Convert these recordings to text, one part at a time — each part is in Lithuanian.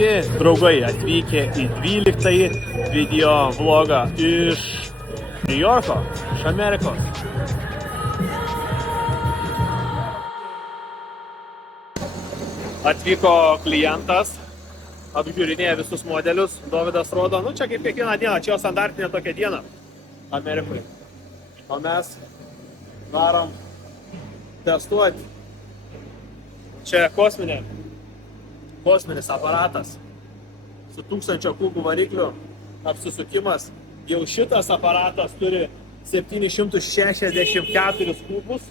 Sveiki, draugai, atvykę į 12 video vlogą iš New Yorko, iš Amerikos. Atvyko klientas, apžiūrinėja visus modelius, Dovydas rodo, čia kaip kiekvieną dieną, čia jau standartinė tokia diena Amerikoje. O mes varom testuoti. Čia kosminis aparatas su 1000 kubų varikliu, apsisukimas. Jau šitas aparatas turi 764 kubus.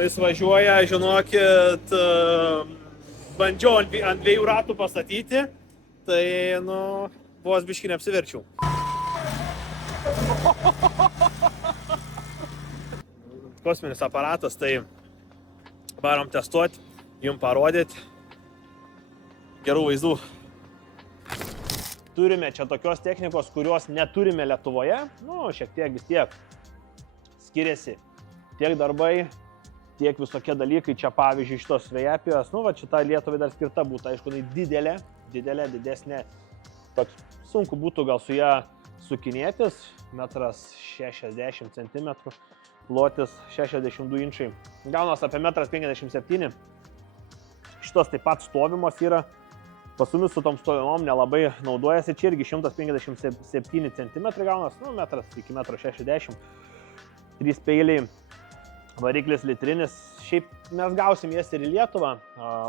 Jis važiuoja, žinokit, bandžiau ant 2 ratų pastatyti, tai, vos biškį neapsiverčiau. Kosminis aparatas, tai varom testuoti, jums parodyti gerų vaizdų. Turime čia tokios technikos, kurios neturime Lietuvoje, šiek tiek vis tiek skiriasi tiek darbai, tiek visokie dalykai. Čia pavyzdžiui šitos vėjapijos, šita Lietuvai dar skirta būtų, aišku, didesnė, toks sunku būtų gal su ją sukinėtis, 1,60 cm, plotis 62 inčai, gaunas apie 1,57 m. Šitos taip pat stovimos yra, pas mumis su tom stovimom nelabai naudojasi, čia irgi 157 cm gaunas, metras iki 1,60 m, 3 peiliai, variklis litrinis. Šiaip mes gausim jas ir į Lietuvą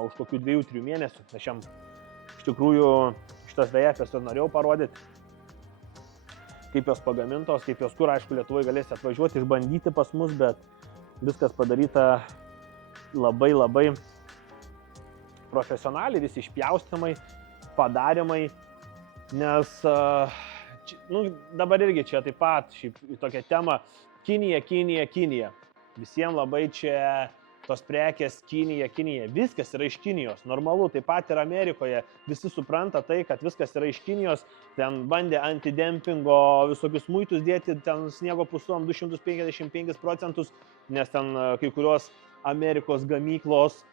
už kokių 2-3 mėnesių. Aš jam iš tikrųjų šitas vėjapės ir norėjau parodyti, kaip jos pagamintos, kaip jos kur, aišku, Lietuvoje galėsite atvažiuoti, išbandyti pas mus, bet viskas padaryta labai profesionaliai, visi išpjaustymai, padarymai, nes dabar irgi čia taip pat šiaip tokia tema Kinija. Visiems labai čia tos prekės Kinija. Viskas yra iš Kinijos, normalu, taip pat ir Amerikoje. Visi supranta tai, kad viskas yra iš Kinijos. Ten bandė antidempingo visokius muitus dėti, ten sniego pusom 255%, nes ten kai kurios Amerikos gamyklos,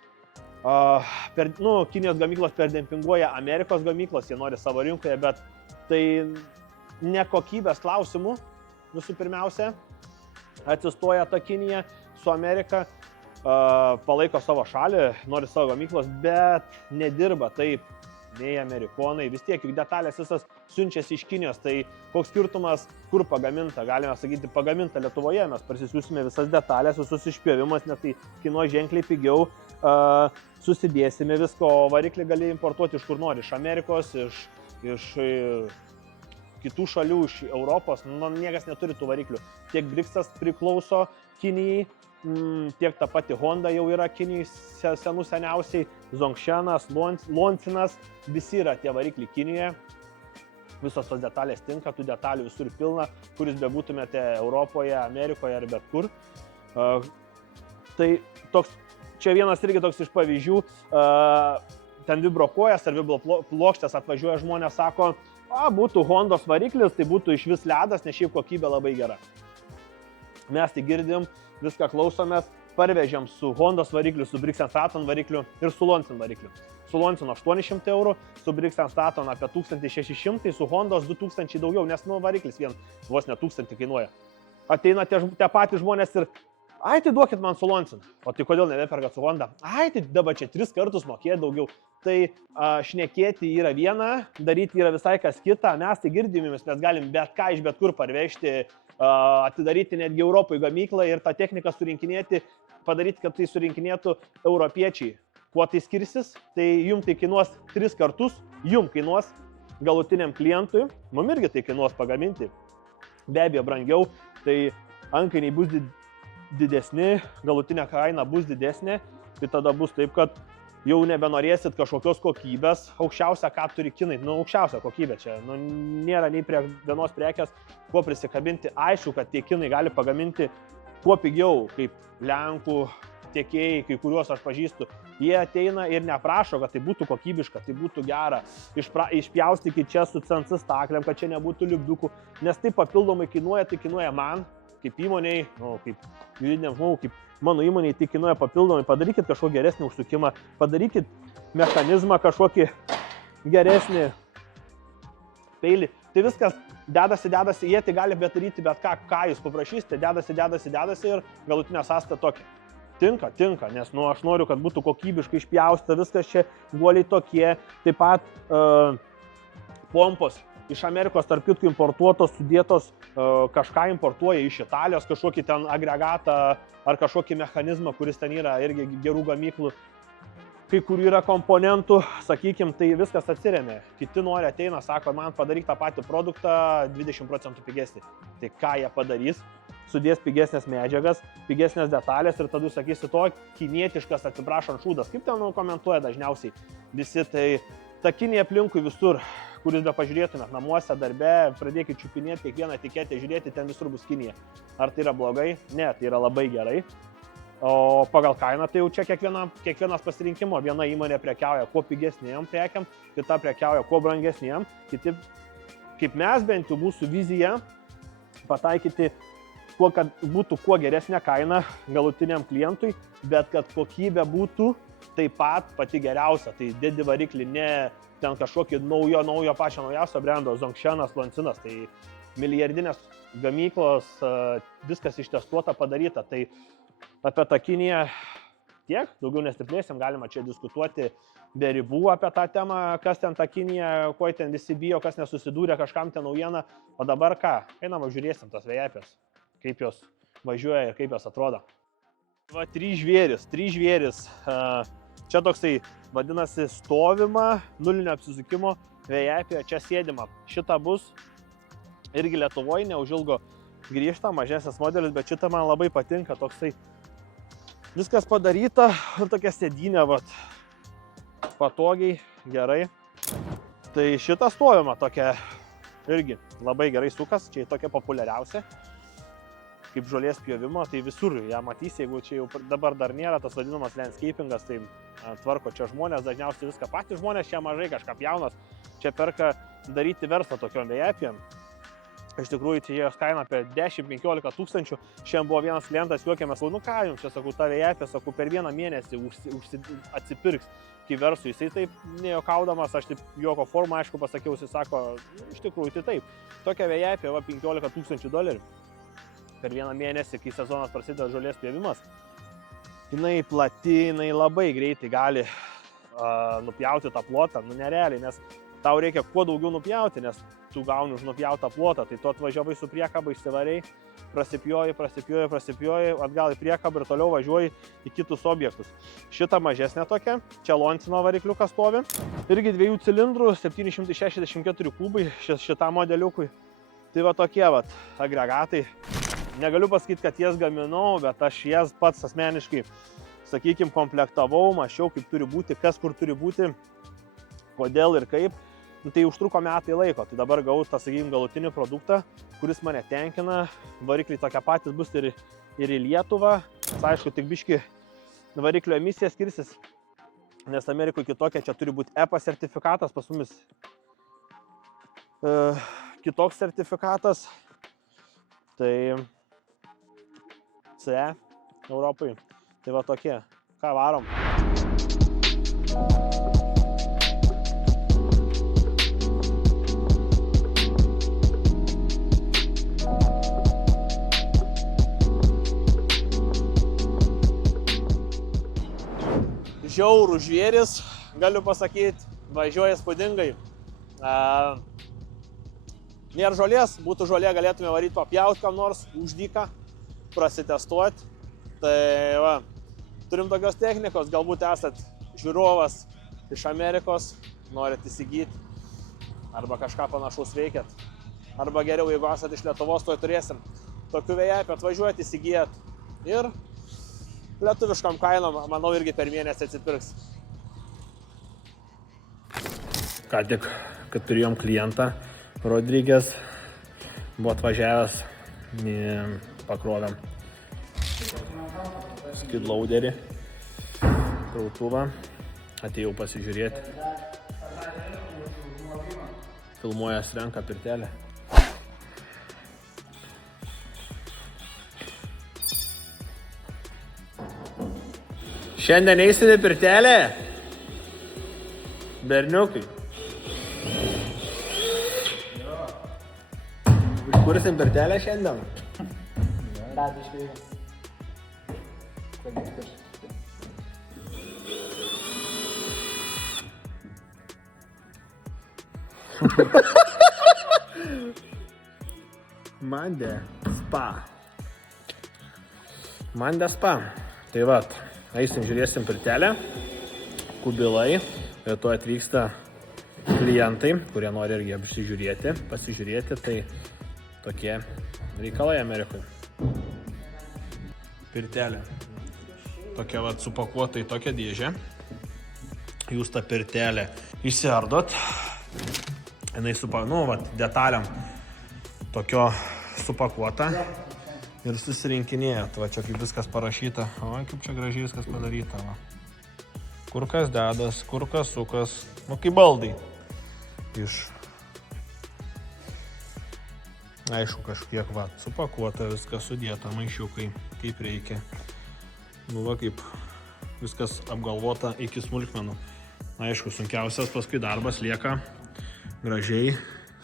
Kinijos gamyklos perdempinguoja Amerikos gamyklos, jie nori savo rinkoje, bet tai ne kokybės klausimų visų pirmiausia. Atsistoja ta Kinija su Amerika, palaiko savo šalį, nori savo gamyklos, bet nedirba taip nei amerikonai. Vis tiek juk detalės visas siunčiasi iš Kinijos, tai koks skirtumas, kur pagaminta, galime sakyti, pagaminta Lietuvoje, mes parsisiųsime visas detalės, visus išpjovimus, nes tai kainuoja ženkliai pigiau, susidėsime visko, o variklį gali importuoti iš kur nori, iš Amerikos, iš kitų šalių, iš Europos, niekas neturi tų variklių. Tiek Brixas priklauso Kinijai, tiek ta pati Honda jau yra Kinijai seniausiai, Zongshenas, Loncinas, visi yra tie varikliai Kinijoje. Visos tos detalės tinka, tų detalių visur pilna, kuris bebūtumėte Europoje, Amerikoje ar bet kur. Tai čia vienas irgi toks iš pavyzdžių, ten vibrokojas ar vibroplokštės atvažiuoja žmonės, sako, būtų Hondos variklis, tai būtų iš vis ledas, nes šiaip kokybė labai gera. Mes tai girdim, viską klausomės, parvežėm su Hondos varikliu, su Briggs & Stratton varikliu ir su Loncin varikliu. Su Loncin 800 €, su Briggs & Stratton apie 1600, su Hondos 2000 daugiau, nes variklis vos ne 1000 kainuoja. Ateina tie patys žmonės ir tai duokit man su Loncin. O tai kodėl nebeperkat su Honda? Tai dabar čia 3 kartus mokėti daugiau. Tai šnekėti yra viena, daryti yra visai kas kita. Mes tai girdimėmis, mes galim bet ką iš bet kur parvežti, atidaryti netgi Europoje gamyklą ir tą techniką surinkinėti, padaryti, kad tai surinkinėtų europiečiai. Kuo tai skirsis? Tai jums tai kainuos 3 kartus, jums kainuos galutiniam klientui, mums irgi tai kainuos pagaminti. Be abejo brangiau, tai antkainiai bus didesni, galutinė kaina bus didesnė, tai tada bus taip, kad jau nebenorėsit kažkokios kokybės, aukščiausia, ką turi kinai, aukščiausia kokybė čia, nėra nei prie vienos prekės, kuo prisikabinti. Aišku, kad tie kinai gali pagaminti kuo pigiau, kaip Lenkų tiekėjai, kai kuriuos aš pažįstu. Jie ateina ir neprašo, kad tai būtų kokybiška, tai būtų gera. Išpjaustykit čia su CNC staklėm, kad čia nebūtų lipdukų, nes tai papildomai kainuoja, tai kainuoja man, kaip įmoniai, kaip juridiniam žmogui, kaip mano įmoniai, tai kainuoja papildomai. Padarykit kažkokį geresnį užsukimą, padarykit mechanizmą kažkokį geresnį peilį. Tai viskas dedasi, jie tai gali daryti bet ką jūs paprašysite, dedasi ir galutinė sąskaita tokia. Tinka, nes aš noriu, kad būtų kokybiškai išpjausta, viskas čia guoliai tokie, taip pat pompos iš Amerikos, tarp kitų importuotos, sudėtos, kažką importuoja iš Italijos, kažkokį ten agregatą ar kažkokį mechanizmą, kuris ten yra irgi gerų gamyklų. Kai kur yra komponentų, sakykime, tai viskas atsiremia. Kiti nori ateina, sako, man padaryk tą patį produktą 20% pigesnį. Tai ką jie padarys? Sudės pigesnės medžiagas, pigesnės detalės ir tada sakysi to kinietiškas, atsiprašant, šūdas. Kaip ten komentuoja dažniausiai visi, tai ta Kinija aplinkui visur, kuris be pažiūrėtumėt, namuose, darbe, pradėkit čiupinėti kiekvieną etiketę, žiūrėti, ten visur bus Kinija. Ar tai yra blogai? Ne, tai yra labai gerai. O pagal kainą tai jau čia kiekvienas pasirinkimo. Viena įmonė prekiauja kuo pigesniem prekiam, kita prekiauja kuo brangesniem. Kiti, kaip mes bent jau mūsų vizija, pataikyti, kad būtų kuo geresnė kaina galutiniam klientui, bet kad kokybė būtų taip pat pati geriausia. Tai dedi variklį, ne ten kažkokį naujo pačio naujausio brendo, Zongšenas, Lancinas. Tai milijardinės gamyklos, viskas ištestuota, padaryta. Tai apie tą Kiniją tiek, daugiau nestiplėsim, galima čia diskutuoti be ribų apie tą temą, kas ten ta Kinija, ko ten visi bijo, kas nesusidūrė, kažkam ten naujiena. O dabar ką? Einam, žiūrėsim tas vėjapės, kaip jos važiuoja ir kaip jos atrodo. Va, trys žvėris. Čia toksai vadinasi stovima, nulinio apsisukimo vėjapė, čia sėdima. Šita bus irgi Lietuvoje, neužilgo grįžta, mažesnis modelis, bet šitą man labai patinka, toksai viskas padaryta ir tokia sėdynė, vat, patogiai, gerai. Tai šitą stovimą tokia irgi labai gerai sukas, čia tokia populiariausia, kaip žolės pjovimo, tai visur ją matysi, jeigu čia jau dabar dar nėra tas vadinamas landscapingas, tai tvarko čia žmonės, dažniausiai viską patys žmonės, čia mažai kažką pjaunas, čia perka daryti verslą tokiom vėjapėm. Iš tikrųjų, tai jos kaina apie 10-15 tūkstančių. Šiandien buvo vienas klientas, juokėmės, nu ką jums, čia sakau, ta vėjapė, sakau, per vieną mėnesį atsipirks kai versų. Jisai taip nejuokaudamas, aš taip juoko formą, aišku, pasakiau, jisai sako, iš tikrųjų, tai taip. Tokia vėjapė, va, 15 tūkstančių dolerių per vieną mėnesį, kai sezonas prasideda žolės pjovimas. Jinai plati, jinai labai greitai gali nupjauti tą plotą, nu nerealiai, nes tau reikia kuo daugiau nupjauti, nes tu gauni už nupjautą plotą, tai tu atvažiavai su priekaba, išsivariai, prasipjoji, atgal į priekabą ir toliau važiuoji į kitus objektus. Šita mažesnė tokia, čia Lancino varikliukas stovi, irgi 2 cilindrų, 764 kubai šitam modeliukui. Tai va tokie vat agregatai. Negaliu pasakyti, kad jas gaminau, bet aš jas pats asmeniškai, sakykime, komplektavau, mačiau, kaip turi būti, kas kur turi būti, kodėl ir kaip. Tai užtruko metai laiko, tai dabar gavau tą, sakykime, galutinį produktą, kuris mane tenkina. Varikliai tokie patys bus ir į Lietuvą. Aišku, tik biški variklio emisija skirsis, nes Amerikoje kitokia, čia turi būti EPA sertifikatas, pas mumis kitoks sertifikatas. Tai CE Europai. Tai va tokie. Ką varom? Žiaurų žvėris, galiu pasakyti, važiuoja spūdingai. Nėra žolės, būtų žolė, galėtume varyti papjauti kam nors, uždyką, prasitestuoti. Tai va, turim tokios technikos, galbūt esat žiūrovas iš Amerikos, norit įsigyti, arba kažką panašaus veikiat. Arba geriau, jeigu esat iš Lietuvos, to turėsim. Tokių vėjapį atvažiuoti, įsigijat ir lietuviškam kainom, manau, irgi per mėnesį atsipirks. Ką tik, kad turėjom klientą, Rodrygės, buvo atvažiavęs, pakrovėm skidlauderį, krautuvą, atėjau pasižiūrėti. Filmuojas renka pirtelę. Šiandien eisime pirtelę, berniukai. Kursim pirtelę šiandien? Radiškai. Mandė spa. Mandė spa. Tai vat, eisim žiūrėsim pirtelę. Kubilai. Rytoj atvyksta klientai, kurie nori irgi apsižiūrėti, pasižiūrėti. Tai tokie reikalai Amerikoje. Pirtelė. Tokia vat supakuota į tokią dėžę. Jūs tą pirtelę išsiardot. Jinai detaliam tokio supakuota ir susirinkinėjat. Va čia kaip viskas parašyta. O kaip čia gražiai viskas padaryta. Va. Kur kas dedas, kur kas sukas. Nu kaip baldai. Aišku, kažkiek va, supakuota, viskas sudėta, maišiukai, kaip reikia. Nu va, kaip viskas apgalvota iki smulkmenų. Aišku, sunkiausias paskui darbas lieka gražiai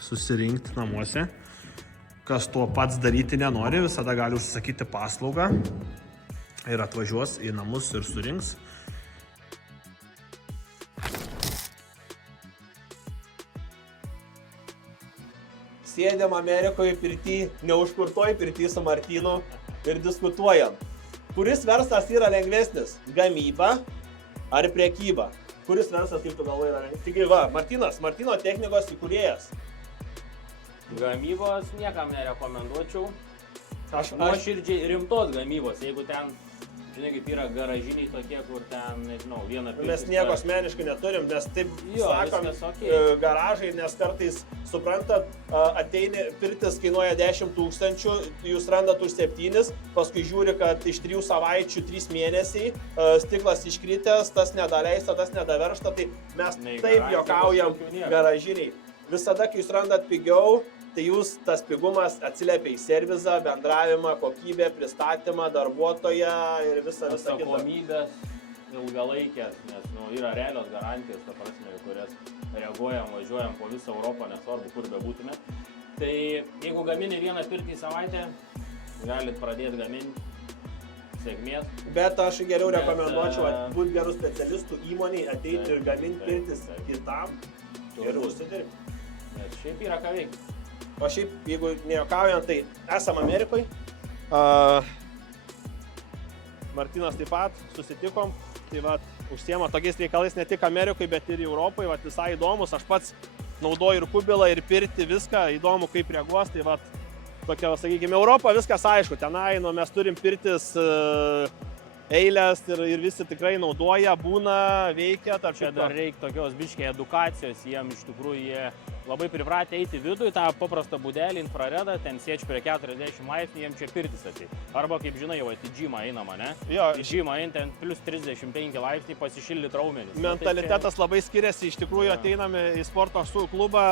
susirinkti namuose. Kas to pats daryti nenori, visada gali užsisakyti paslaugą ir atvažiuos į namus ir surinks. Sėdėm Amerikoje pirty, neužkurtoj pirty su Martynu ir diskutuojam. Kuris verslas yra lengvesnis? Gamyba ar prekyba? Kuris verslas, kaip tu galvoji, yra lengvesnis? Tik va, Martyno technikos įkūrėjas. Gamybos niekam nerekomenduočiau. Nuoširdžiai rimtos gamybos, jeigu ten, žinai, kaip yra garažiniai tokie, kur ten, nežinau, vieną pirtis. Mes nieko asmeniškai neturim, nes taip sakom, garažai, nes kartais, suprantat, ateini, pirtis kainuoja 10 000, jūs randat už 7, paskui žiūri, kad iš 3 savaičių 3 mėnesiai, stiklas iškritęs, tas nedaleista, tas nedaveršta, tai mes taip juokaujam garažiniai. Visada, kai jūs randat pigiau, tai jūs tas pigumas atsiliepia į servizą, bendravimą, kokybę, pristatymą, darbuotoją ir visą kitą. Atsakomybės ilgalaikės, nes yra realios garantijos, ta prasme, kurias reaguojam, važiuojam po visą Europą, nesvarbu, kur bebūtume. Tai jeigu gamini vieną pirtį į savaitę, galit pradėti gaminti, sėkmės. Bet aš geriau rekomenduočiau būti gerų specialistų įmoniai, ateiti ir gaminti pirtis kitam ir užsidirbti. Nes šiaip yra ką veikti. O šiaip, jeigu nejuokaujant, tai esam Amerikoje. Martynas taip pat, susitikom. Tai va, užsiema tokiais reikalais ne tik Amerikoje, bet ir Europoje. Va, visai įdomus. Aš pats naudoju ir kubilą, ir pirtį, viską. Įdomu, kaip reaguos. Tai va, tokia, sakykime, Europa, viskas aišku. Tenai, mes turim pirtis eilės ir visi tikrai naudoja, būna, veikia. Čia dar reikia tokios biškiai edukacijos. Jiems iš tikrųjų jie labai pripratę eiti vidų į tą paprastą budelį, infraredą, ten sėdži prie 40 laipsnių, jiems čia pirtis ateit. Arba, kaip žinai, jau į džymą einama, ne? Jo. Į džymą eina ten plus 35 laipsniai pasišildyti raumenis. Mentalitetas labai skiriasi, iš tikrųjų ateiname į sporto klubą,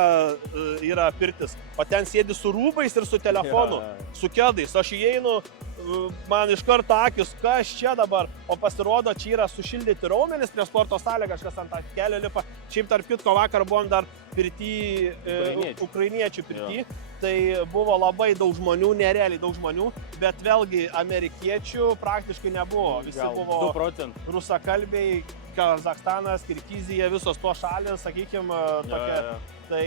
yra pirtis, o ten sėdi su rūbais ir su telefonu, su kedais. Aš įeinu, man iš karto akis, kas čia dabar, o pasirodo, čia yra sušildyti raumenis prie sporto salė, kažkas ant kelio lipa. Šiaip tarp kitko vakar buvom dar pirty, ukrainiečių pirty, tai buvo labai daug žmonių, nerealiai daug žmonių, bet vėlgi amerikiečių praktiškai nebuvo. Visi buvo 2%. Rusakalbiai, Kazakstanas, Kirgizija, visos tos šalės, sakykime, tokia. Tai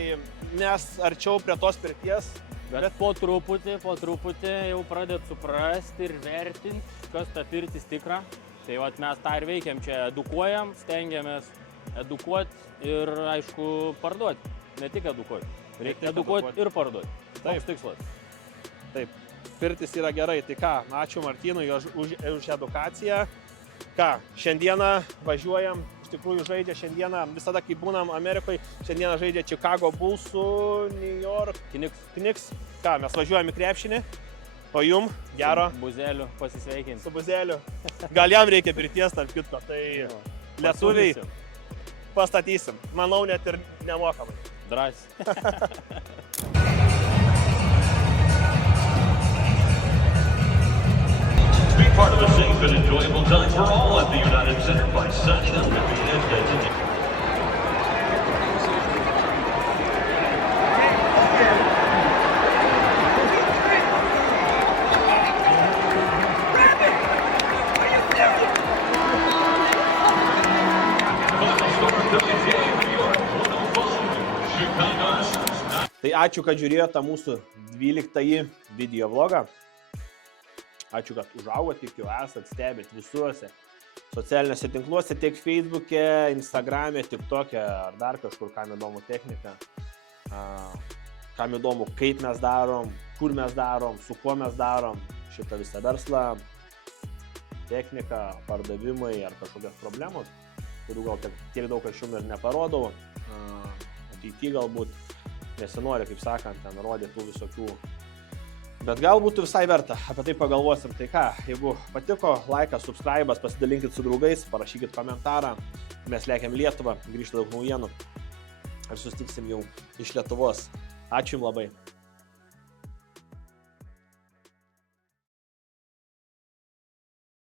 mes arčiau prie tos pirties. Bet po truputį jau pradėt suprasti ir vertinti, kas ta pirtis tikra. Tai vat mes tą ir veikiam, čia edukuojam, stengiamės edukuoti ir, aišku, parduoti. Ne tik edukuoti. Reikia edukuoti ir parduoti. Toks tikslas. Taip, pirtis yra gerai. Tai ką, ačiū Martynui už edukaciją. Ką, šiandieną važiuojam, iš tikrųjų žaidžia šiandieną, visada kai būnam Amerikoje, šiandieną žaidžia Chicago Bulls su New York Knicks. Ką, mes važiuojam į krepšinį, o jum gero. Su Buzeliu pasisveikinti. Su Buzeliu. Gal jam reikia pirties, tarp kitko, tai lietuviai pastatysim. Manau, net ir nemokamai. Drąsiai. Be part of a safe and enjoyable time for all at the United Center by signing up at the end. ačiū, kad žiūrėjote mūsų 12 video vlogą. Ačiū, kad užaugote, tikiu, esat, stebėt visuose socialiniuose tinkluose, tiek Facebook'e, Instagram'e, TikTok'e ar dar kažkur, kam įdomu technika, kam įdomu, kaip mes darom, kur mes darom, su kuo mes darom šitą visą verslą, techniką, pardavimai ar kažkokios problemos, kurių gal tiek daug aš jums ir neparodau, ateityje galbūt nesinori, kaip sakant, ten rodyti tų visokių, bet gal būtų visai verta, apie tai pagalvosim. Tai ką, jeigu patiko, laikas, subscribas, pasidalinkit su draugais, parašykit komentarą, mes lekiam Lietuvą, grįžta daug naujienų ir susitiksim jau iš Lietuvos. Ačiū jums labai.